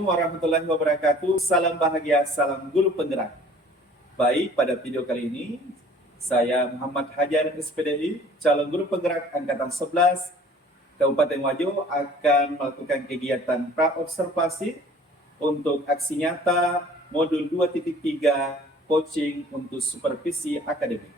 Assalamualaikum warahmatullahi wabarakatuh. Salam bahagia, salam guru penggerak. Baik, pada video kali ini saya Muhammad Hajar SPDI, calon guru penggerak angkatan 11 Kabupaten Wajo akan melakukan kegiatan pra-observasi untuk aksi nyata modul 2.3 coaching untuk supervisi akademik.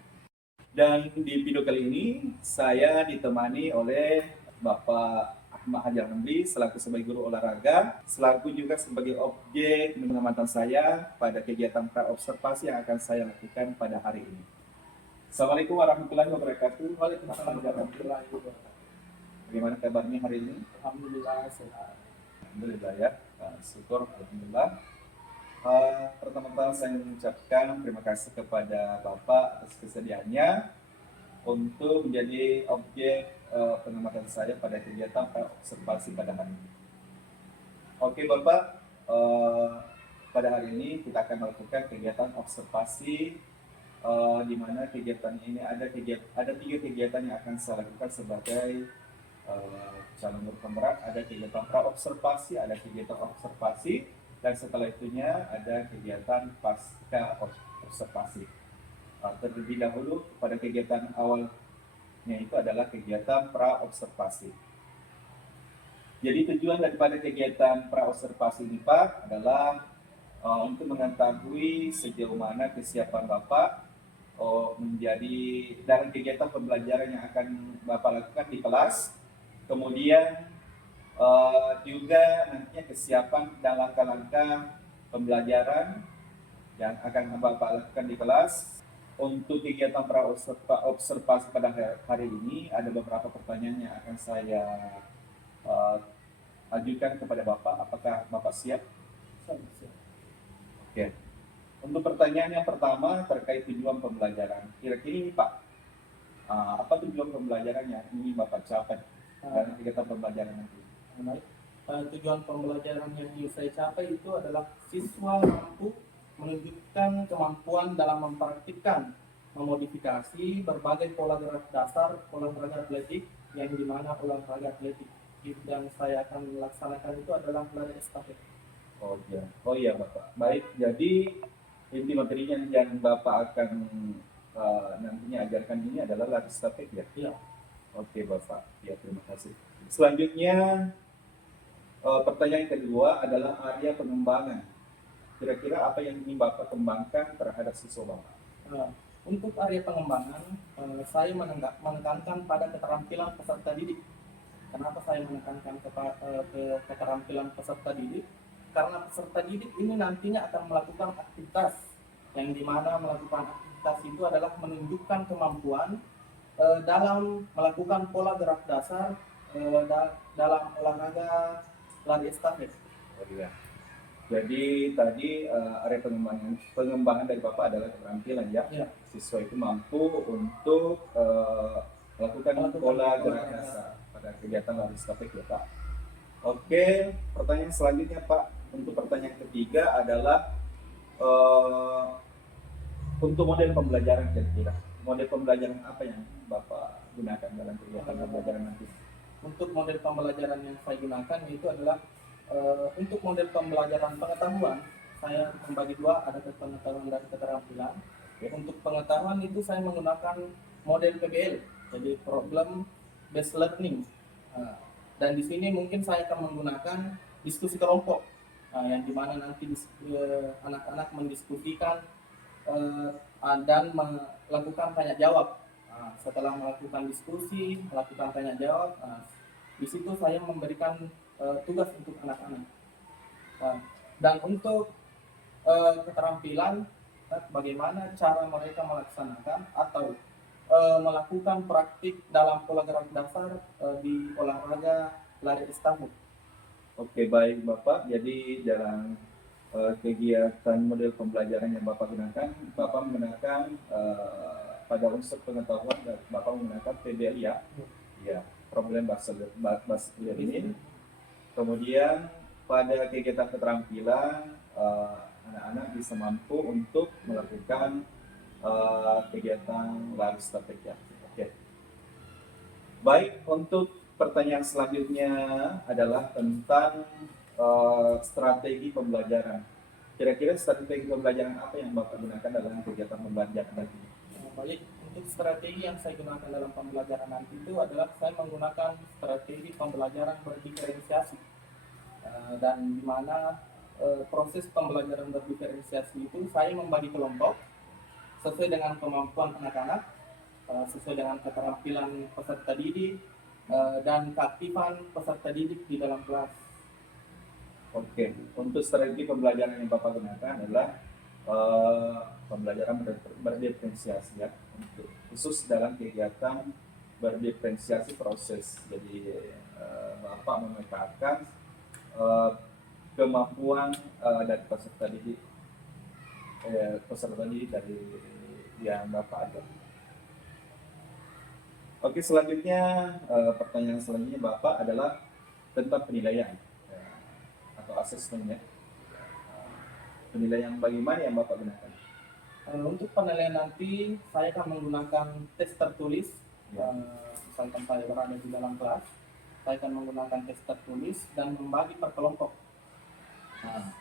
Dan di video kali ini saya ditemani oleh Bapak Ahmad Hajar Hamdi selaku sebagai guru olahraga, selaku juga sebagai objek pengamatan saya pada kegiatan pra-observasi yang akan saya lakukan pada hari ini. Assalamualaikum warahmatullahi wabarakatuh. Waalaikumsalam warahmatullahi wabarakatuh. Bagaimana kabarnya hari ini? Alhamdulillah sehat. Alhamdulillah ya, syukur alhamdulillah. Pertama-tama saya mengucapkan terima kasih kepada Bapak atas kesediaannya untuk menjadi objek pengamatan saya pada kegiatan observasi pada hari ini. Oke Bapak, pada hari ini kita akan melakukan kegiatan observasi di mana kegiatan ini ada tiga kegiatan yang akan saya lakukan sebagai calon guru penggerak. Ada kegiatan pra-observasi, ada kegiatan observasi, dan setelah itunya ada kegiatan pasca observasi. Terlebih dahulu pada kegiatan awalnya itu adalah kegiatan pra-observasi. Jadi tujuan daripada kegiatan pra-observasi ini Pak adalah untuk mengetahui sejauh mana kesiapan Bapak menjadi dalam kegiatan pembelajaran yang akan Bapak lakukan di kelas, kemudian juga nantinya kesiapan dan langkah-langkah pembelajaran yang akan Bapak lakukan di kelas. Untuk kegiatan pra-observasi pada hari ini ada beberapa pertanyaan yang akan saya ajukan kepada Bapak. Apakah Bapak siap? Siap. Oke. Untuk pertanyaan yang pertama terkait tujuan pembelajaran. Kira-kira ini Pak, apa tujuan pembelajaran yang ingin Bapak capai dalam kegiatan pembelajaran nanti? Baik. Tujuan pembelajaran yang ingin saya capai itu adalah siswa mampu menunjukkan kemampuan dalam mempraktikkan memodifikasi berbagai pola gerak dasar olahraga atletik, yang dimana olahraga atletik yang saya akan melaksanakan itu adalah lari estafet. Oh iya Bapak. Baik, jadi inti materinya yang Bapak akan nantinya ajarkan ini adalah lari estafet ya? Iya. Oke Bapak, ya terima kasih. Selanjutnya pertanyaan kedua adalah area pengembangan. Kira-kira apa yang ingin Bapak kembangkan terhadap siswa Bapak? Untuk area pengembangan, saya menekankan pada keterampilan peserta didik. Kenapa saya menekankan ke keterampilan peserta didik? Karena peserta didik ini nantinya akan melakukan aktivitas, yang dimana melakukan aktivitas itu adalah menunjukkan kemampuan dalam melakukan pola gerak dasar dalam olahraga lari estafet. Oh iya. Jadi tadi area pengembangan dari Bapak adalah keterampilan ya. Siswa itu mampu untuk melakukan pola gerak dasar pada kegiatan lari estafet ya Pak. Oke, pertanyaan selanjutnya Pak. Untuk pertanyaan ketiga adalah untuk model pembelajaran kira-kira. Model pembelajaran apa yang Bapak gunakan dalam kegiatan pembelajaran nanti? Untuk model pembelajaran yang saya gunakan itu adalah untuk model pembelajaran pengetahuan, saya membagi dua, ada pengetahuan dan keterampilan. Untuk pengetahuan itu saya menggunakan model PBL, jadi problem based learning. Dan di sini mungkin saya akan menggunakan diskusi kelompok, yang dimana nanti anak-anak mendiskusikan dan melakukan tanya jawab. Setelah melakukan diskusi, melakukan tanya jawab, di situ saya memberikan tugas untuk anak-anak. Dan untuk keterampilan, bagaimana cara mereka melaksanakan atau melakukan praktik dalam pola gerak dasar di olahraga lari estafet. Oke, baik Bapak. Jadi dalam kegiatan model pembelajaran yang Bapak gunakan, Bapak menggunakan pada unsur pengetahuan dan Bapak menggunakan PBL ya. Ya, problem based learning. Kemudian pada kegiatan keterampilan anak-anak bisa mampu untuk melakukan kegiatan lari estafet ya. Oke. Baik, untuk pertanyaan selanjutnya adalah tentang strategi pembelajaran. Kira-kira strategi pembelajaran apa yang Bapak gunakan dalam kegiatan pembelajaran tadi? Baik, untuk strategi yang saya gunakan dalam pembelajaran nanti itu adalah saya menggunakan strategi pembelajaran berdiferensiasi. Dan di mana proses pembelajaran berdiferensiasi itu saya membagi kelompok sesuai dengan kemampuan anak-anak, sesuai dengan keterampilan peserta didik, dan keaktifan peserta didik di dalam kelas. Oke, untuk strategi pembelajaran yang Bapak gunakan adalah pembelajaran berdiferensiasi ya, untuk khusus dalam kegiatan berdiferensiasi proses. Jadi Bapak memetakan kemampuan dari peserta didik dari yang Bapak ada. Oke, selanjutnya pertanyaan selanjutnya Bapak adalah tentang penilaian atau asesmennya. Penilaian bagaimana yang Bapak gunakan? Untuk penilaian nanti saya akan menggunakan tes tertulis. Ya. Misalkan saya berada di dalam kelas, saya akan menggunakan tes tertulis dan membagi per kelompok. Nah,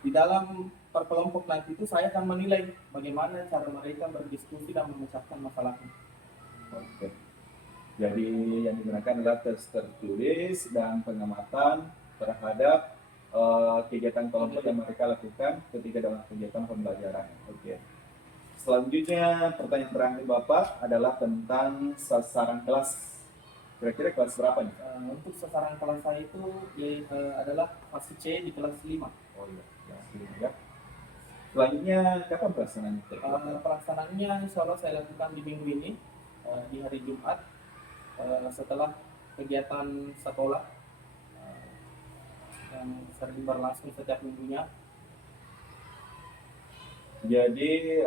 di dalam per kelompok nanti itu saya akan menilai bagaimana cara mereka berdiskusi dan memecahkan masalahnya. Oke. Jadi yang digunakan adalah tes tertulis dan pengamatan terhadap kegiatan kelompok yang mereka lakukan ketika dalam kegiatan pembelajaran. Oke. Selanjutnya pertanyaan terakhir Bapak adalah tentang sasaran kelas. Kira-kira kelas berapa nih? Untuk sasaran kelas saya itu adalah fase C di kelas 5. Oh iya, kelas 5 ya. Selanjutnya kapan pelaksanaannya? Pelaksanaannya insya Allah saya lakukan di minggu ini, di hari Jumat, setelah kegiatan sekolah yang sering berlangsung setiap minggunya. Jadi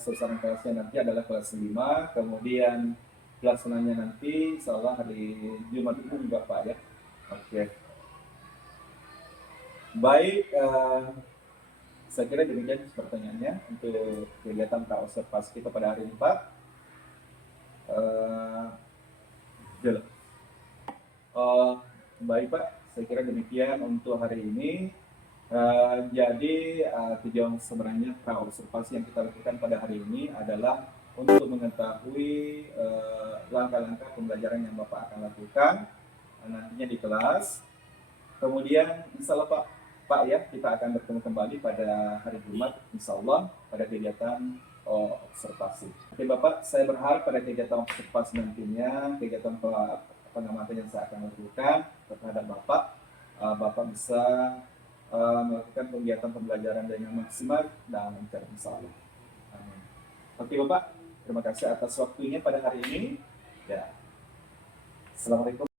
sasaran kelasnya nanti adalah kelas 5, kemudian pelaksanaannya nanti insya Allah hari Jumat itu Bapak ya. Oke. Baik, saya kira demikian pertanyaannya untuk kegiatan praobservasi kita pada hari ini Pak. Baik Pak, saya kira demikian untuk hari ini. Jadi tujuan sebenarnya praobservasi yang kita lakukan pada hari ini adalah untuk mengetahui langkah-langkah pembelajaran yang Bapak akan lakukan nantinya di kelas. Kemudian insya Allah Pak ya, kita akan bertemu kembali pada hari Jumat insya Allah pada kegiatan observasi. Oke Bapak, saya berharap pada kegiatan observasi nantinya, kegiatan pengamatan yang saya akan lakukan terhadap Bapak bisa melakukan kegiatan pembelajaran dengan maksimal dan lancar insya Allah. Amin. Oke Bapak, terima kasih atas waktunya pada hari ini. Ya. Assalamualaikum.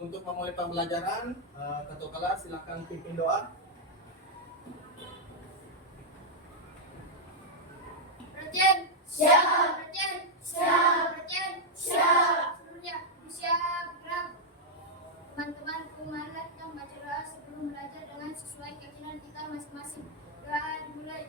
Untuk memulai pembelajaran, ketua kelas silakan pimpin doa. Rajen, siap. Rajen, siap. Rajen, siap. Seluruhnya siap. Gerak. Teman-temanku, marilah kita membaca doa sebelum belajar dengan sesuai keyakinan kita masing-masing. Doa dimulai.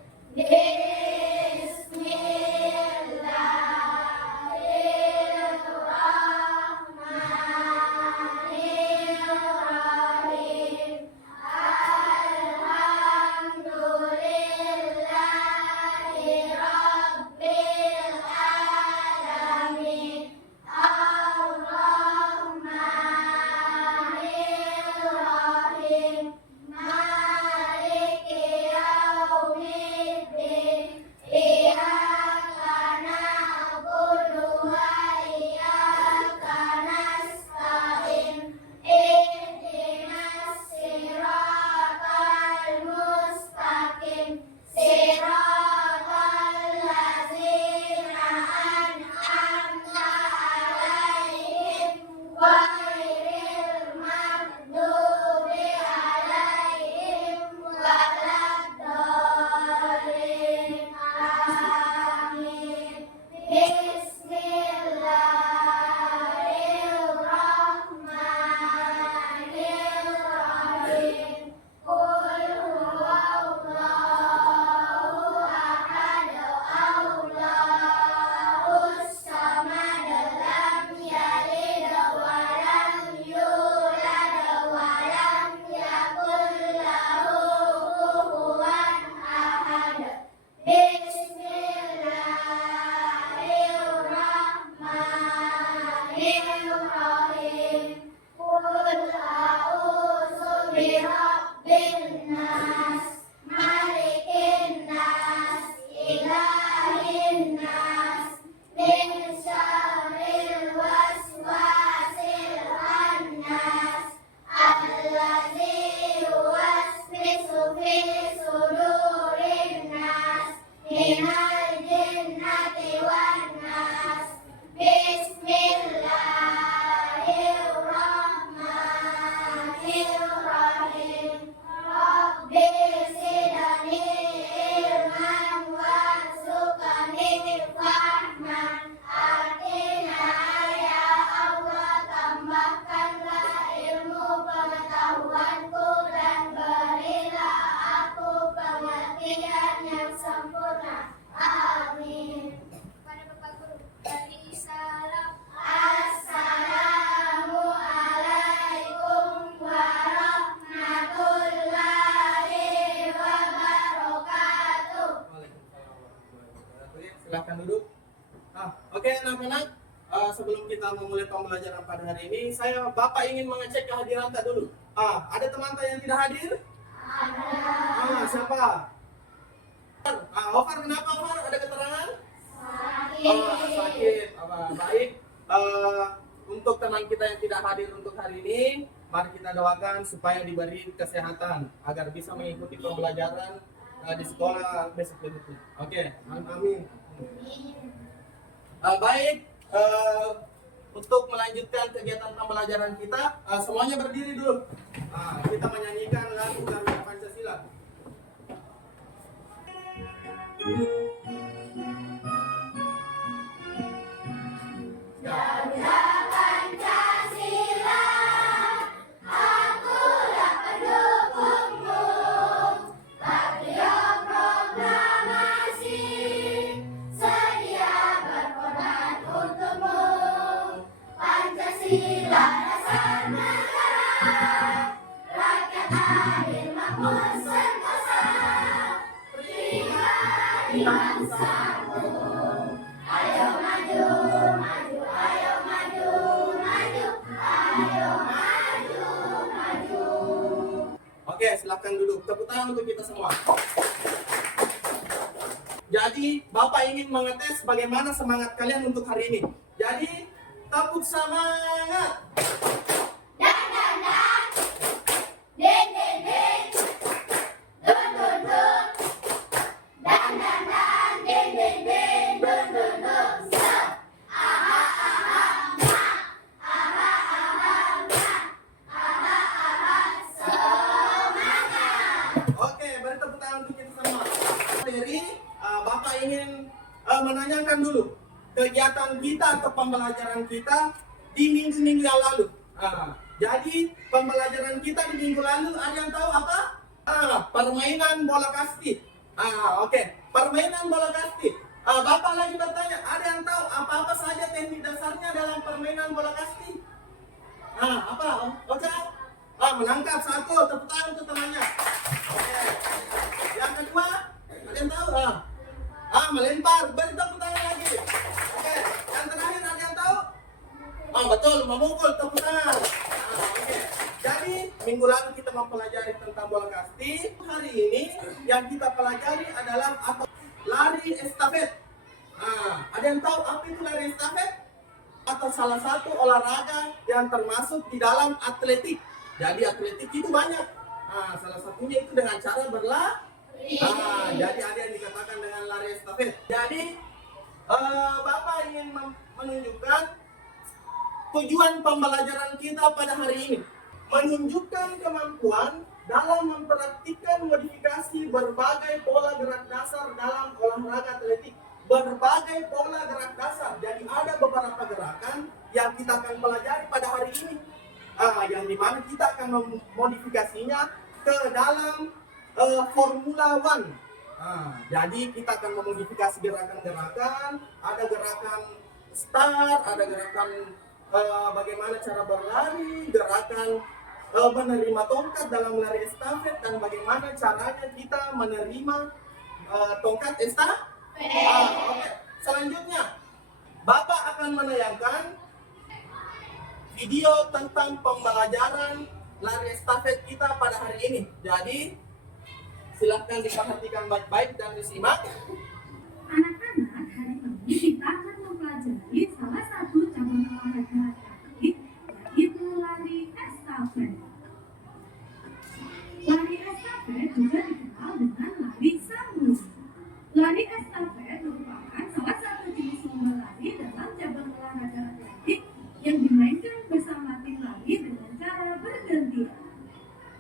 birabbil nas, malikin nas, ilahin nas, min syarril waswasil khannas, allazi yuwaswisu fi sudurin nas, minal jinnati wan nas. Bismillahirrahmanirrahim. Rabbi zidni ilman warzuqni fahman. Artina ya Allah, tambahkanlah ilmu pengetahuanku dan berilah aku pengertian yang sempurna. Amin. Kepada Bapak Guru, dari salam. Assalamualaikum warahmatullahi wabarakatuh. Silakan duduk. Oke anak-anak, sebelum kita memulai pembelajaran pada hari ini, Bapak ingin mengecek kehadiran tak dulu. Ada teman tak yang tidak hadir? Ada. Siapa? Ofar, kenapa Ofar? Ada keterangan? Sakit. Baik. Untuk teman kita yang tidak hadir untuk hari ini, mari kita doakan supaya diberi kesehatan agar bisa mengikuti pembelajaran di sekolah besok berikutnya. Oke, amin. Baik, untuk melanjutkan kegiatan pembelajaran kita, semuanya berdiri dulu. Kita menyanyikan lagu Garuda Pancasila. Garuda Pancasila, akulah pendukungmu. Patriot proklamasi, sedia berkorban untukmu. Pancasila dasar negara, rakyat adil makmur sentosa. Pribadi bangsamu, ayo maju, maju, ayo maju, maju, ayo maju, maju. Oke, silakan duduk. Tepuk tangan untuk kita semua. Jadi, Bapak ingin mengetes bagaimana semangat kalian untuk hari ini. Jadi, tepuk semangat. Dan, den, den, den, dun, dun, dun. Dan, den, den, den, dun, dun, dun. Stop. Aha, aha, ma. Aha, aha, ma. Aha, aha, semangat. Oke, beri tepuk tangan untuk kita semua. Jadi, Bapak ingin menanyakan dulu kegiatan kita atau pembelajaran kita di minggu-minggu yang lalu. Jadi, pembelajaran kita di minggu lalu ada yang tahu apa? Permainan bola kasti. Oke, permainan bola kasti. Bapak lagi bertanya, ada yang tahu apa-apa saja teknik dasarnya dalam permainan bola kasti? Apa? Oke. Menangkap satu, tepuk tangan untuk temannya. Oke. Yang kedua, ada yang tahu? Melempar, beri tepuk tangan lagi. Oke. Yang terakhir ada yang tahu? Betul, memukul, tepuk tangan. Oke. Jadi minggu lalu kita mempelajari tentang bola kasti. Hari ini yang kita pelajari adalah apa? Lari estafet. Ada yang tahu apa itu lari estafet? Atau salah satu olahraga yang termasuk di dalam atletik. Jadi atletik itu banyak. Salah satunya itu dengan cara berlari. Jadi ada yang dikatakan dengan lari estafet. Jadi Bapak ingin menunjukkan tujuan pembelajaran kita pada hari ini. Menunjukkan kemampuan dalam mempraktikkan modifikasi berbagai pola gerak dasar dalam olahraga atletik. Berbagai pola gerak dasar. Jadi ada beberapa gerakan yang kita akan pelajari pada hari ini. Yang dimana kita akan memodifikasinya ke dalam Formula One. Jadi kita akan memodifikasi gerakan-gerakan. Ada gerakan start, ada gerakan bagaimana cara berlari, gerakan menerima tongkat dalam lari estafet, dan bagaimana caranya kita menerima tongkat estafet. Oke. Selanjutnya, Bapak akan menayangkan video tentang pembelajaran lari estafet kita pada hari ini. Jadi silahkan diperhatikan baik-baik dan disimak. Anak-anak, hari ini kita akan mempelajari salah satu cabang olahraga atletik, yaitu lari estafet. Lari estafet juga dikenal dengan lari sambung. Lari estafet merupakan salah satu jenis lomba lari dalam cabang olahraga atletik yang dimainkan bersama tim lari dengan cara bergantian.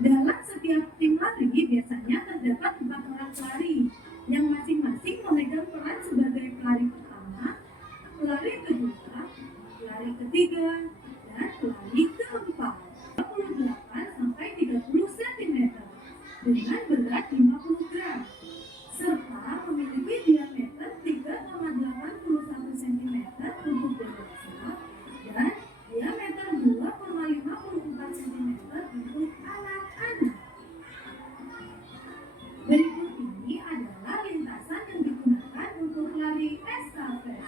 Dalam setiap tim lari biasanya terdapat 4 orang pelari yang masing-masing memegang peran sebagai pelari pertama, pelari kedua, pelari ketiga, dan pelari keempat. 28 sampai 30 cm dengan berat 50 gram serta memiliki diameter 3,81 cm untuk dewasa dan diameter 2,54 cm untuk anak-anak. Berikut ini adalah lintasan yang digunakan untuk lari estafet.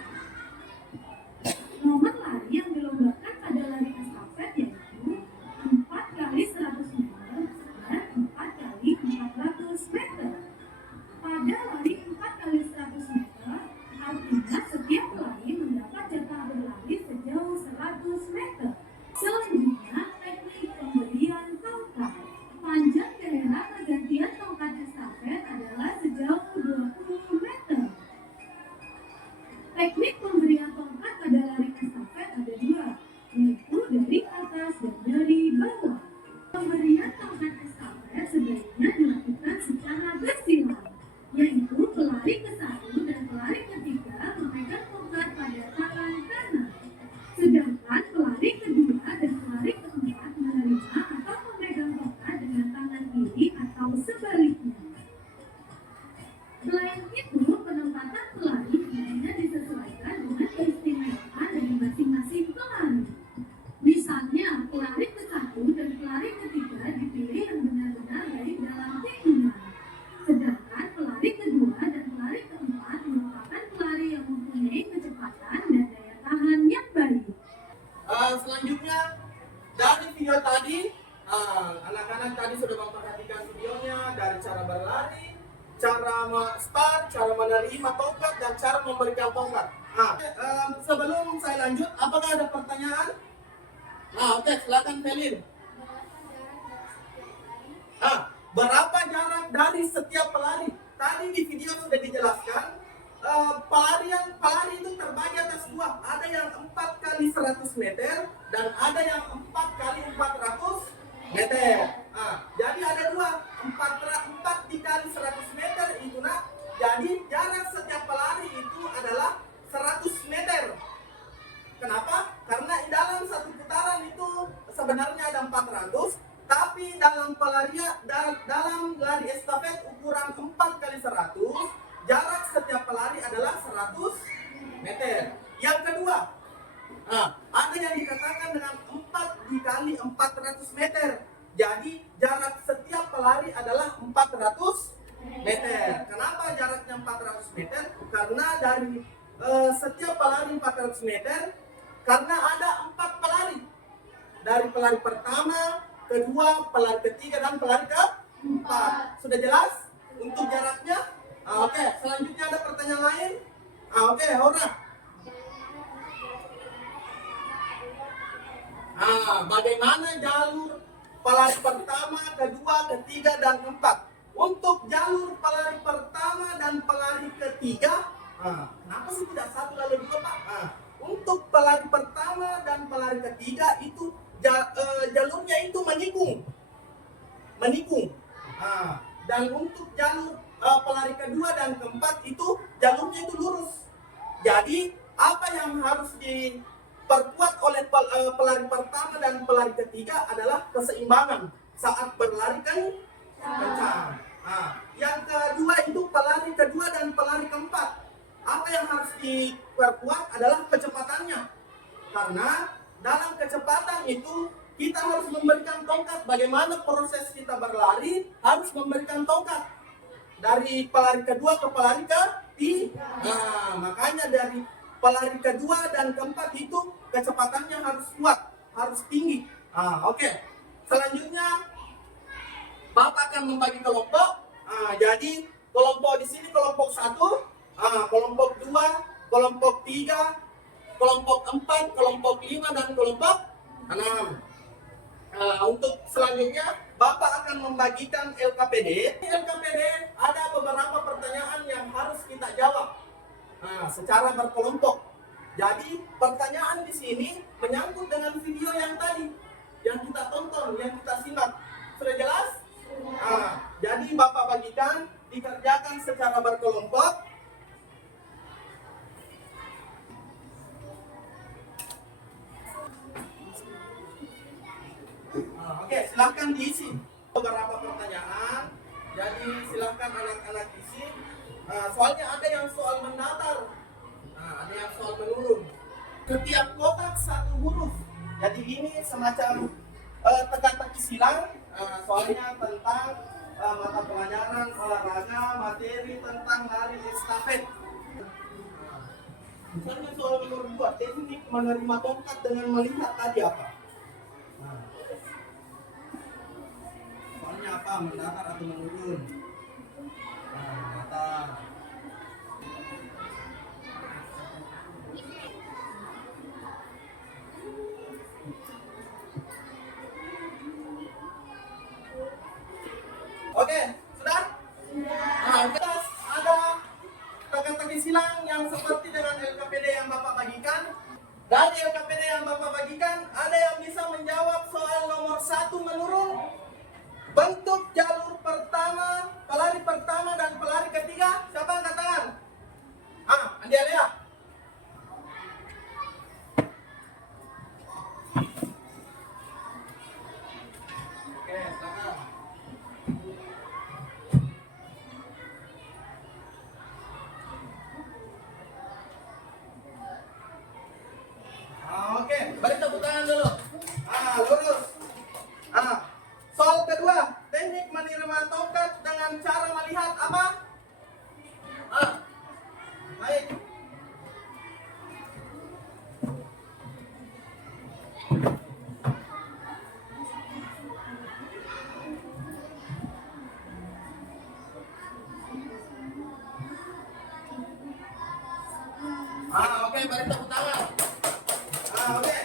Nomor lari yang dilombakan pada lari estafet yaitu 4 kali 100 meter dan 4 kali 400 meter. Pada lari 4 kali 100 meter, artinya setiap pelari mendapat jatah berlari sejauh 100 meter. Selanjutnya, teknik pemberian tongkat. Panjang daerah pergantian tongkat estafet adalah sejauh 20 meter. Teknik pemberian tongkat pada lari estafet ada dua, yaitu dari atas dan dari bawah. Pemberian tongkat estafet sebaiknya dilakukan secara bersilang, yaitu pelari ke-1 dan pelari ke-3 memegang tongkat pada tangan kanan, sedangkan pelari kedua dan pelari keempat menerima atau memegang tongkat dengan tangan kiri atau sebaliknya. Selain itu, penempatan pelari hendaknya disesuaikan dengan keistimewaan dari masing-masing pelari. Misalnya, pelari ke-1 dan pelari ke-3 dipilih yang benar-benar baik dalam tikungan, sedangkan pelari kedua dan pelari keempat merupakan pelari yang mempunyai kecepatan dan daya tahan yang baik. Selanjutnya dari video tadi, anak-anak tadi sudah memperhatikan videonya dari cara berlari, cara start, cara menerima tongkat, dan cara memberikan tongkat. Sebelum saya lanjut, apakah ada pertanyaan? Oke, silakan Felin. Berapa jarak dari setiap pelari? Tadi di video sudah dijelaskan. Pelari itu terbagi atas dua. Ada yang 4 kali 100 meter dan ada yang 4 kali 400 meter. Jadi ada dua, 4 dikali 100 meter itu nak. Jadi jarak setiap pelari itu adalah 100 meter. Kenapa? Karena dalam satu putaran itu sebenarnya ada 400, tapi dalam lari estafet ukuran 4 kali 100, jarak setiap pelari adalah 100 meter. Yang kedua, ada yang dikatakan dengan 4 dikali 400 meter. Jadi jarak setiap pelari adalah 400 meter. Kenapa jaraknya 400 meter? Karena dari setiap pelari 400 meter, karena ada 4 pelari. Dari pelari pertama, kedua, pelari ketiga, dan pelari keempat. Sudah jelas untuk jaraknya? Oke, selanjutnya ada pertanyaan lain? Oke, Hora. Bagaimana jalur pelari pertama, kedua, ketiga, dan keempat? Untuk jalur pelari pertama dan pelari ketiga, kenapa sih tidak satu lalu dua, Pak? Untuk pelari pertama dan pelari ketiga itu jalurnya itu menikung. Dan untuk jalur pelari kedua dan keempat itu jalurnya itu lurus. Jadi apa yang harus diperkuat oleh pelari pertama dan pelari ketiga adalah keseimbangan saat berlari kencang. Yang kedua itu pelari kedua dan pelari keempat. Apa yang harus diperkuat adalah kecepatannya. Karena dalam kecepatan itu kita harus memberikan tongkat. Bagaimana proses kita berlari harus memberikan tongkat. Dari pelari kedua ke pelari ketiga. Makanya dari pelari kedua dan keempat itu kecepatannya harus kuat, harus tinggi. Oke. selanjutnya Bapak akan membagi kelompok. Jadi kelompok di sini kelompok 1, kelompok 2, kelompok 3, kelompok 4, kelompok 5 dan kelompok 6. Untuk selanjutnya Bapak akan membagikan LKPD. LKPD ada beberapa pertanyaan yang harus kita jawab secara berkelompok. Jadi pertanyaan di sini menyangkut dengan video yang tadi, yang kita tonton, yang kita simak. Sudah jelas? Jadi Bapak bagikan, dikerjakan secara berkelompok. Oke, silahkan diisi beberapa pertanyaan. Jadi silahkan anak-anak isi. Soalnya ada yang soal mendatar, ada yang soal menurun. Setiap kotak satu huruf. Jadi ini semacam teka-teki silang. Soalnya tentang mata pelajaran olahraga, materi tentang lari estafet. Misalnya soal nomor 2, teknik menerima tongkat dengan melihat tadi apa? Soalnya apa? Mendatar atau menurun? Mendatar. Oke, sudah? Kita ada teka-teki silang yang seperti dengan LKPD yang Bapak bagikan. Dari LKPD yang Bapak bagikan, ada yang bisa menjawab soal nomor 1 menurun. Bentuk jalur pertama, pelari pertama dan pelari ketiga, siapa angkat tangan? Andi Alia. Oke, tangan. Oke, beri tepuk tangan dulu. Lurus. Soal kedua, teknik menerima tongkat dengan cara melihat apa? Baik. Oke, beri tepuk tangan. Oke.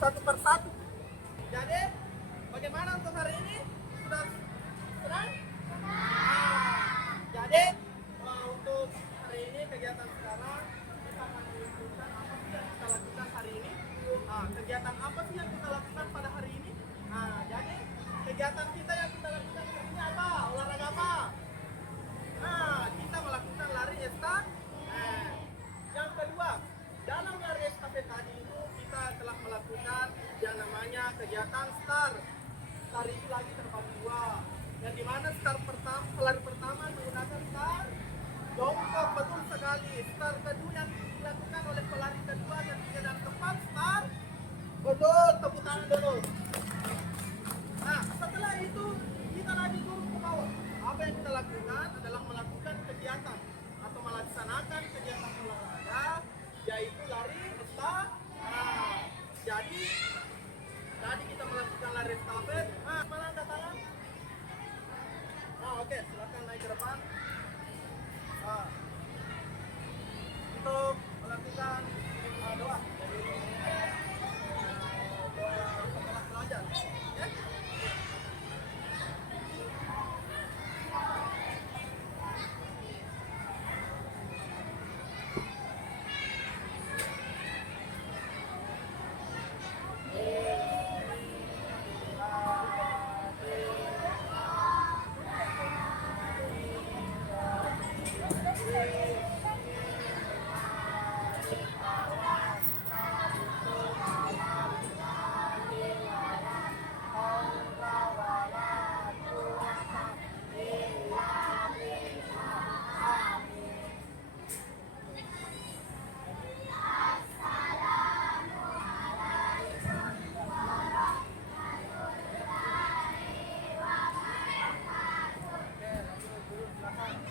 satu persatu. Jadi bagaimana untuk hari ini? Sudah senang? Jadi untuk hari ini kegiatan sekarang kita akan menunjukkan apa sih yang kita lakukan hari ini. Kegiatan apa sih yang kita lakukan pada hari ini? Jadi kegiatan kita yang kita lakukan hari ini apa? Olahraga. lakukan adalah melakukan kegiatan atau melaksanakan kegiatan olahraga, yaitu lari, estafet. Jadi tadi kita melakukan lari estafet. Mana angkat tangan? Oke, silakan naik ke depan. Untuk melakukan doa. Jadi doa setelah belajar. Ya?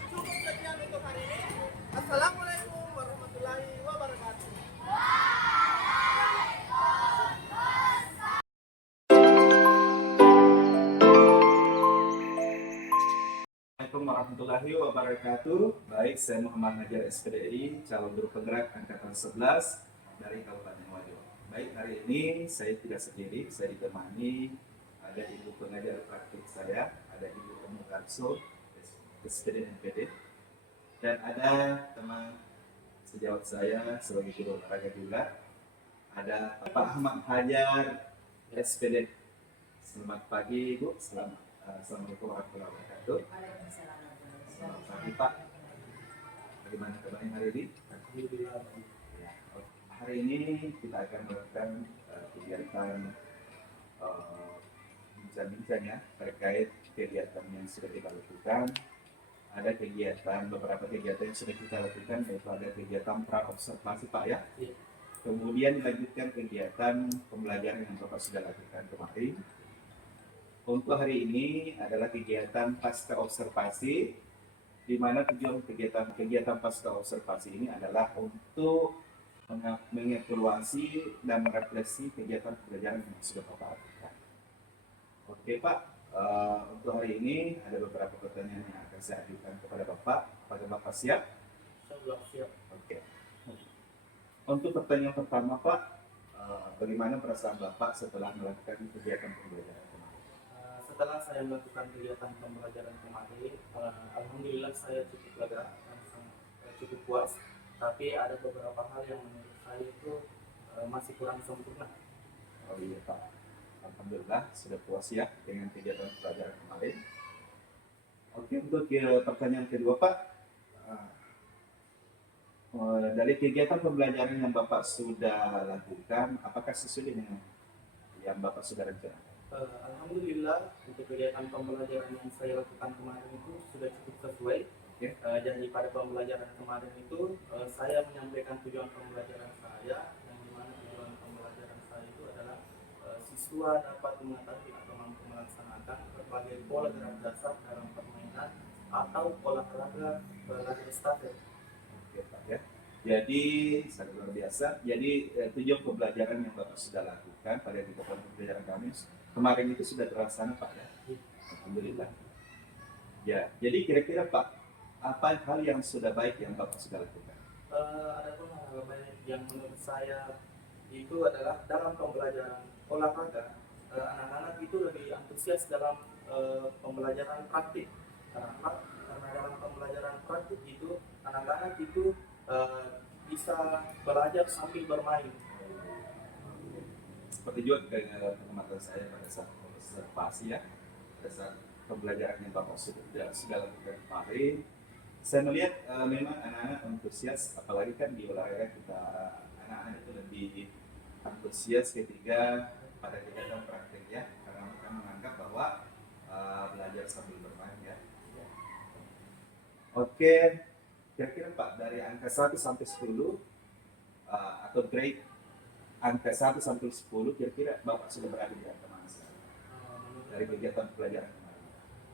Cukup sekian untuk hari ini. Assalamualaikum warahmatullahi wabarakatuh. Assalamualaikum warahmatullahi wabarakatuh. Baik, saya Muhammad Najar SPDI, calon guru penggerak angkatan 11 dari Kabupaten Wajo. Baik, hari ini saya tidak sendiri, saya ditemani ada ibu pengajar praktik saya, ada ibu Emu Karso, SPD NPD, dan ada teman sejawat saya sebagai guru olahraga juga, ada Pak Ahmad Hajar SPD. Selamat pagi Bu, Assalamualaikum warahmatullahi wabarakatuh. Selamat pagi Pak. Bagaimana kabarnya hari ini? Alhamdulillah. Ya, hari ini kita akan melakukan kegiatan bincang-bincang ya terkait kegiatan yang sudah kita lakukan. Ada beberapa kegiatan yang sudah kita lakukan, yaitu ada kegiatan pra-observasi Pak ya. Iya. Kemudian dilanjutkan kegiatan pembelajaran yang Bapak sudah lakukan kemarin. Untuk hari ini adalah kegiatan pasca observasi, di mana tujuan kegiatan pasca observasi ini adalah untuk mengevaluasi dan merefleksi kegiatan pembelajaran yang sudah Bapak lakukan. Oke Pak, untuk hari ini ada beberapa pertanyaan yang akan saya ajukan kepada Bapak. Apakah Bapak siap? Saya siap. Oke. Untuk pertanyaan pertama Pak, bagaimana perasaan Bapak setelah melakukan kegiatan pembelajaran kemarin? Setelah saya melakukan kegiatan pembelajaran kemarin, alhamdulillah saya cukup lega dan cukup puas. Tapi ada beberapa hal yang menurut saya itu masih kurang sempurna. Oh iya Pak, alhamdulillah sudah puas ya dengan kegiatan pembelajaran kemarin. Oke, untuk pertanyaan kedua Pak, dari kegiatan pembelajaran yang Bapak sudah lakukan, apakah sesuai dengan yang Bapak sudah rencanakan? Alhamdulillah untuk kegiatan pembelajaran yang saya lakukan kemarin itu sudah cukup sesuai. Oke. Jadi pada pembelajaran kemarin itu saya menyampaikan tujuan pembelajaran saya, yang dimana tujuan pembelajaran saya itu adalah siswa dapat mengetahui atau mampu melaksanakan berbagai pola gerak dasar dalam permainan atau olahraga lari estafet. Oke Pak ya. Jadi sangat luar biasa. Jadi tujuan pembelajaran yang Bapak sudah lakukan pada kegiatan pembelajaran kami kemarin itu sudah terlaksana Pak ya. Alhamdulillah. Ya, jadi kira-kira Pak, apa hal yang sudah baik yang Bapak sudah lakukan? Adapun hal baik yang menurut saya itu adalah dalam pembelajaran olahraga, anak-anak itu lebih antusias dalam pembelajaran praktik. Karena dalam pembelajaran praktik itu anak-anak itu bisa belajar sambil bermain. Seperti juga dengan pengamatan saya pada saat observasi ya, pada saat pembelajaran yang Bapak sudah lakukan kemarin, saya melihat memang anak-anak antusias, apalagi kan di olahraga kita anak-anak itu lebih antusias ketika pada kegiatan praktik ya, karena mereka menganggap bahwa belajar sambil bermain ya. Oke, kira-kira Pak dari angka 1 sampai 10 atau grade angka 1 sampai 10 kira-kira Bapak sudah berada di angka mana sekarang dari kegiatan pelajaran kemarin?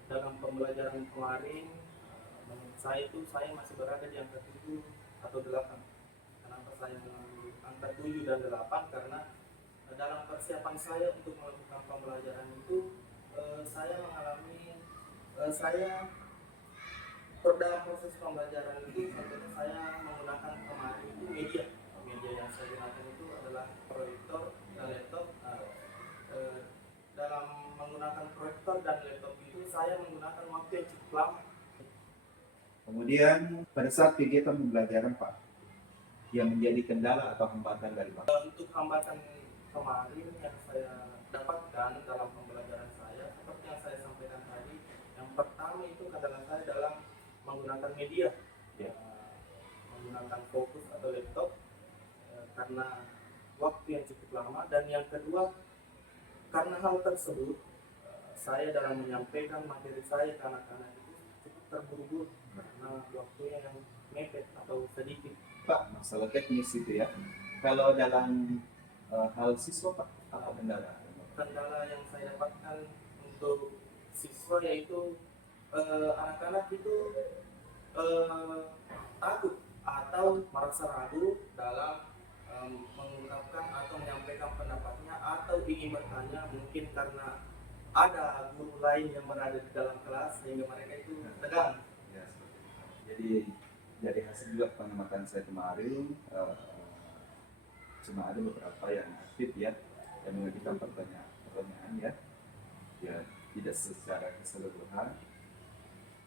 Dalam pembelajaran kemarin menurut saya itu saya masih berada di angka 7 atau 8. Kenapa saya mengambil angka 7 dan 8? Karena dalam persiapan saya untuk melakukan pembelajaran itu saya mengalami saya dalam proses pembelajaran itu contohnya saya menggunakan kemarin itu media yang saya gunakan itu adalah proyektor dan laptop. Dalam menggunakan proyektor dan laptop itu saya menggunakan waktu yang cukup lama. Kemudian pada saat kegiatan pembelajaran Pak, yang menjadi kendala atau hambatan dari Bapak? Untuk hambatan kemarin yang saya dapatkan dalam pembelajaran saya, seperti yang saya sampaikan tadi, yang pertama itu adalah saya dalam menggunakan media, Ya. menggunakan fokus atau laptop karena waktu yang cukup lama, dan yang kedua karena hal tersebut saya dalam menyampaikan materi saya ke anak-anak itu cukup terburu-buru karena waktunya yang mepet atau sedikit. Pak, masalah teknis itu ya. Kalau dalam hal siswa Pak, apa kendala? Kendala yang saya dapatkan untuk siswa yaitu anak-anak itu takut atau merasa ragu dalam mengungkapkan atau menyampaikan pendapatnya atau ingin bertanya, mungkin karena ada guru lain yang berada di dalam kelas sehingga mereka itu tegang. Ya, seperti itu. Jadi dari hasil juga pengamatan saya kemarin, cuma ada beberapa yang aktif ya, yang mengajukan pertanyaan ya, ya tidak secara keseluruhan.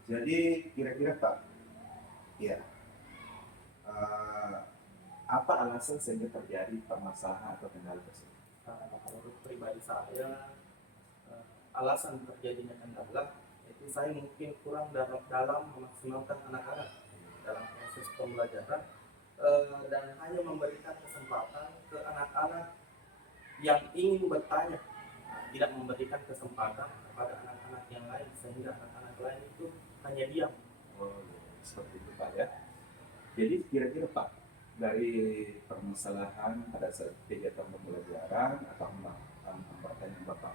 Jadi kira-kira Pak, ya apa alasan sehingga terjadi permasalahan atau kendala tersebut? Menurut pribadi saya, alasan terjadinya kendala itu saya mungkin kurang dalam memaksimalkan anak-anak dalam proses pembelajaran dan hanya memberikan kesempatan ke anak-anak yang ingin bertanya, tidak memberikan kesempatan kepada anak-anak yang lain sehingga anak-anak lain itu hanya diam. Oh, seperti itu Pak ya. Jadi kira-kira Pak, dari permasalahan pada saat kegiatan pembelajaran atau hambatan yang Bapak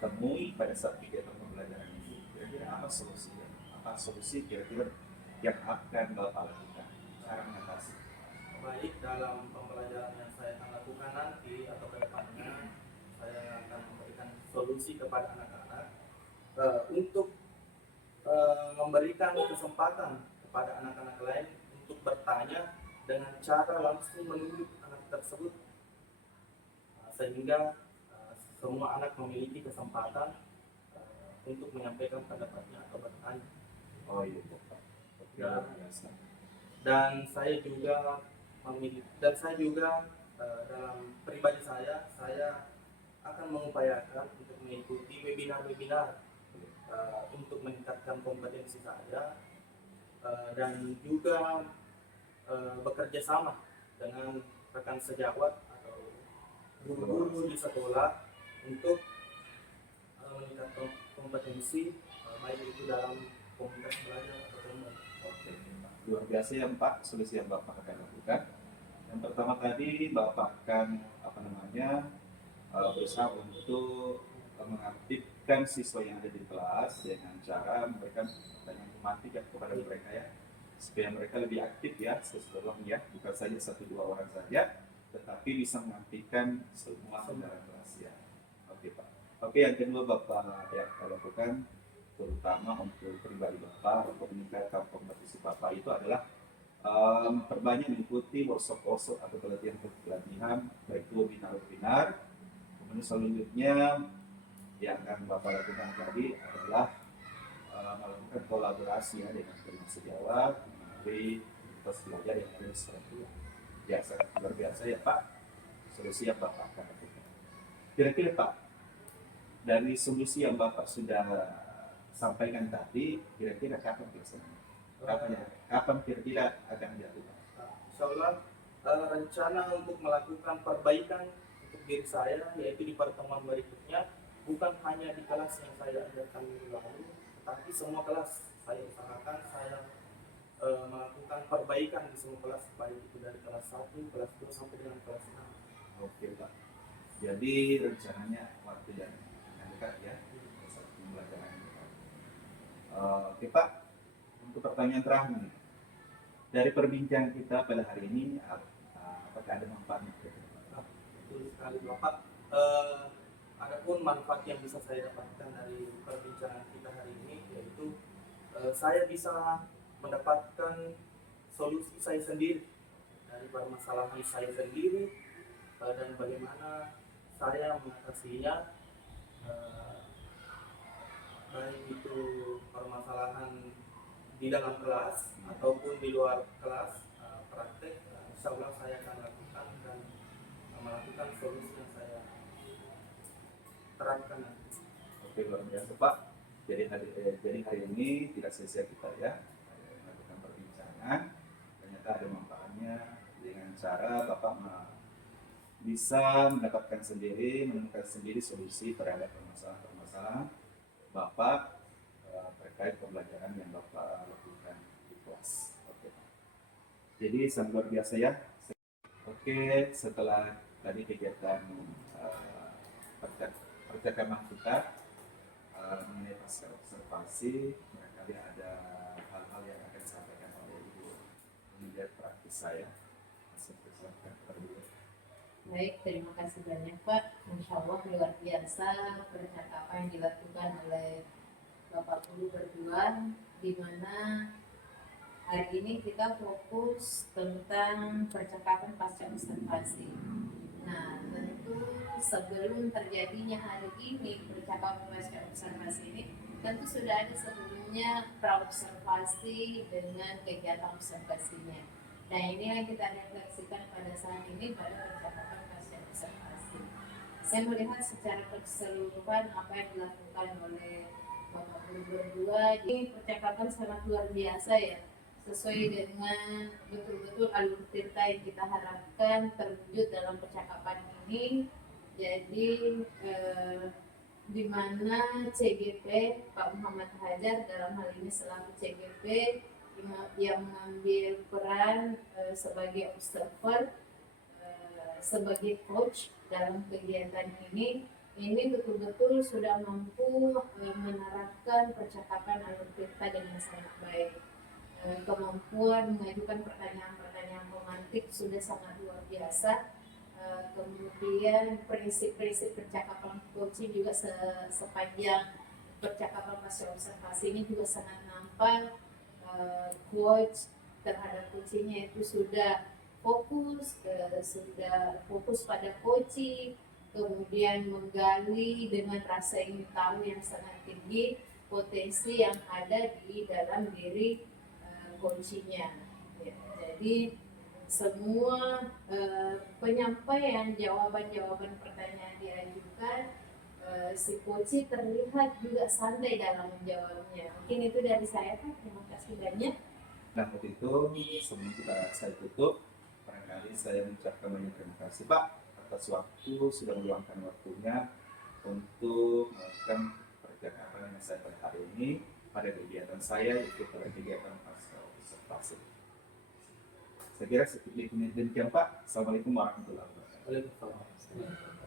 temui pada saat kegiatan pembelajaran ini, kira-kira apa solusinya? Apa solusi kira-kira yang akan Bapak lakukan? Cara mengatasi? Baik, dalam pembelajaran yang saya akan lakukan nanti atau ke depannya, saya akan memberikan solusi kepada anak-anak untuk memberikan kesempatan kepada anak-anak lain untuk bertanya dengan cara langsung menunjuk anak tersebut sehingga semua anak memiliki kesempatan untuk menyampaikan pendapatnya atau bertanya. Oh iya Bapak. Ya. Biasa. Dan saya juga dalam pribadi saya akan mengupayakan untuk mengikuti webinar-webinar untuk meningkatkan kompetensi saya dan juga bekerja sama dengan rekan sejawat atau guru-guru di sekolah untuk meningkatkan kompetensi baik itu dalam komunitas belajar atau umum. Oke, Pak. Luar biasa ya Pak, solusi yang Bapak akan lakukan. Yang pertama tadi Bapak akan berusaha untuk mengaktifkan siswa yang ada di kelas dengan cara memberikan pertanyaan tematik kepada mereka ya, supaya mereka lebih aktif ya, seseorang ya, bukan saja 1-2 orang saja, tetapi bisa mengaktifkan semua dalam kelas ya. Oke Pak. Oke, yang kedua Bapak ya lakukan, terutama untuk pribadi Bapak untuk meningkatkan kompetisi Bapak itu adalah perbanyak mengikuti workshop atau pelatihan baik itu webinar. Kemudian selanjutnya yang akan Bapak lakukan tadi adalah melakukan kolaborasi ya dengan teman sejawat melalui komunitas belajar yang ada seperti itu. Ya, sangat luar biasa ya Pak, solusi yang Bapak akan lakukan. Kira-kira Pak, dari solusi yang Bapak sudah sampaikan tadi, kira-kira kapan biasanya? Kapan kira-kira akan dilakukan? Insya Allah rencana untuk melakukan perbaikan untuk diri saya yaitu di pertemuan berikutnya bukan hanya di kelas yang saya ajarkan minggu lalu, tetapi semua kelas saya usahakan saya melakukan perbaikan di semua kelas baik itu dari kelas 1, kelas 2 sampai dengan kelas 6. Oke Pak. Jadi rencananya waktu yang dekat ya, saat pembelajaran. Oke Pak. untuk pertanyaan terakhir nih. Dari perbincangan kita pada hari ini, apakah ada manfaatnya? Betul sekali Bapak. Adapun manfaat yang bisa saya dapatkan dari perbincangan kita hari ini yaitu saya bisa mendapatkan solusi saya sendiri dari permasalahan saya sendiri dan bagaimana saya mengatasinya, baik itu permasalahan di dalam kelas ataupun di luar kelas, praktek, insya Allah saya akan lakukan dan melakukan solusi yang saya terapkan nanti. Oke, luar biasa Pak. Jadi hari ini tidak sia-sia kita ya melakukan perbincangan. Ternyata ada manfaatnya dengan cara Bapak bisa menemukan sendiri solusi terhadap permasalahan Bapak terkait pembelajaran yang Bapak lakukan di kelas. Oke. Jadi sangat luar biasa ya. Oke, setelah tadi kegiatan percakapan kita mengenai pasca observasi, barangkali ada hal-hal yang akan disampaikan oleh Ibu melihat praktis saya. Silakan terlebih. Baik, terima kasih banyak Pak. Insya Allah luar biasa percakapan yang dilakukan oleh Bapak Guru berdua, di mana hari ini kita fokus tentang percakapan pasca observasi. Nah, tentu sebelum terjadinya hari ini percakapan pasca observasi ini, tentu sudah ada sebelumnya praobservasi dengan kegiatan observasinya. Nah, ini yang kita refleksikan pada saat ini pada percakapan pasca observasi. Saya melihat secara keseluruhan apa yang dilakukan oleh Bapak Guru berdua, ini percakapan sangat luar biasa ya, sesuai dengan betul-betul alur cerita yang kita harapkan terwujud dalam percakapan ini. Jadi di mana CGP Pak Muhammad Hajar dalam hal ini selaku CGP yang mengambil peran sebagai observer, sebagai coach dalam kegiatan ini betul-betul sudah mampu menerapkan percakapan alur cerita dengan sangat baik. Kemampuan mengajukan pertanyaan-pertanyaan romantik sudah sangat luar biasa. Kemudian prinsip-prinsip percakapan coaching juga sepanjang percakapan pasca observasi ini juga sangat nampak. Coach terhadap coachingnya itu sudah fokus pada coaching, kemudian menggali dengan rasa ingin tahu yang sangat tinggi potensi yang ada di dalam diri coachingnya. Ya, jadi semua penyampaian jawaban-jawaban pertanyaan diajukan, si coach terlihat juga santai dalam menjawabnya. Mungkin itu dari saya Pak. Terima kasih banyak. Nah, untuk itu sebelum saya tutup, barangkali saya mengucapkan banyak terima kasih Pak atas waktu sudah meluangkan waktunya untuk melakukan percakapan yang saya pada hari ini pada kegiatan saya, yaitu pada kegiatan pasca observasi. Saya kira seperti demikian Pak. Assalamualaikum warahmatullahi wabarakatuh. Waalaikumsalam.